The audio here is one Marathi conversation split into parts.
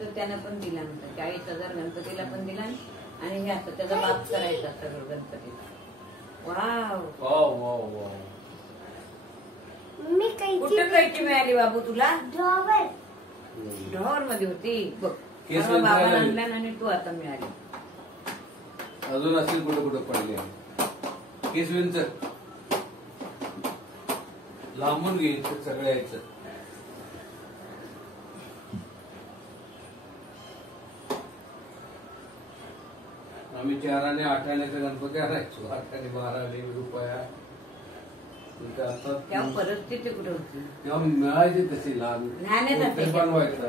तर त्यानं पण दिला म्हणतात 40,000 गणपतीला पण दिला आणि हे आता त्याचा बाप करायचा सगळं गणपतीला. Wow wow wow wow. कुठं कैची मिळाली बाबू तुला? ड्रॉवर ड्रॉवर मध्ये होती बघ. केस बाबा बंद आणला आणि तू आता मिळाली. अजून असेल कुठं कुठं पडले केसवींच लांबून घ्यायचं सगळं यायचं. आम्ही 4 आणि 8 आण्याचा गणपती आणायचो. 8 आणि 12 रुपया. तेव्हा परिस्थिती कुठे होती? तेव्हा मिळायची तशी लहान बनवायचा.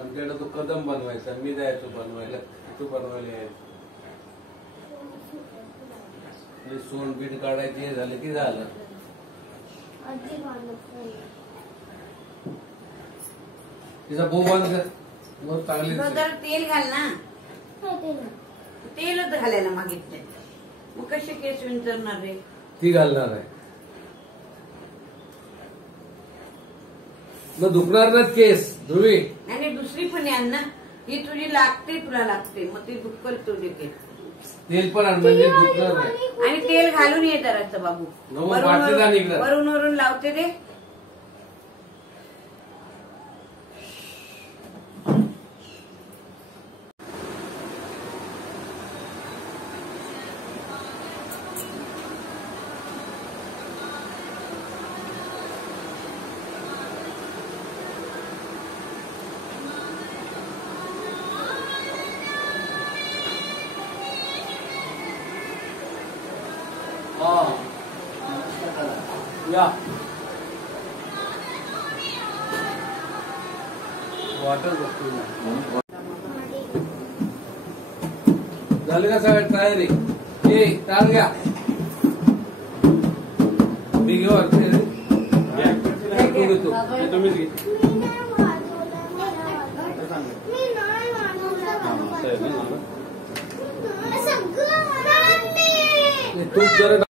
आमच्याकडे तो कदम बनवायचा. मी जायचो बनवायला. तो बनवायला यायचो. सोन बीट काढायचे हे झालं की झालं. तिचा बो बंद कर. चांगली तेल घाल ना. तेलच घालायला मागितले मग कसे केस विंचरणार रे? ती घालणार आहे मग दुखणार ना केस ध्रुवी. आणि दुसरी पण आहे ना ही तुझी लागते तुला लागते मग ती दुखल तुझे केस. तेल पण आण म्हणजे दुखणार नाही. आणि तेल घालून ये जराचं बाबू. वरून वरून लावते ते. या वॉटर बघतो झालं का सगळं तयारी? ये ताण घ्या मी घेऊ तुम्हीच घे. तूप जरा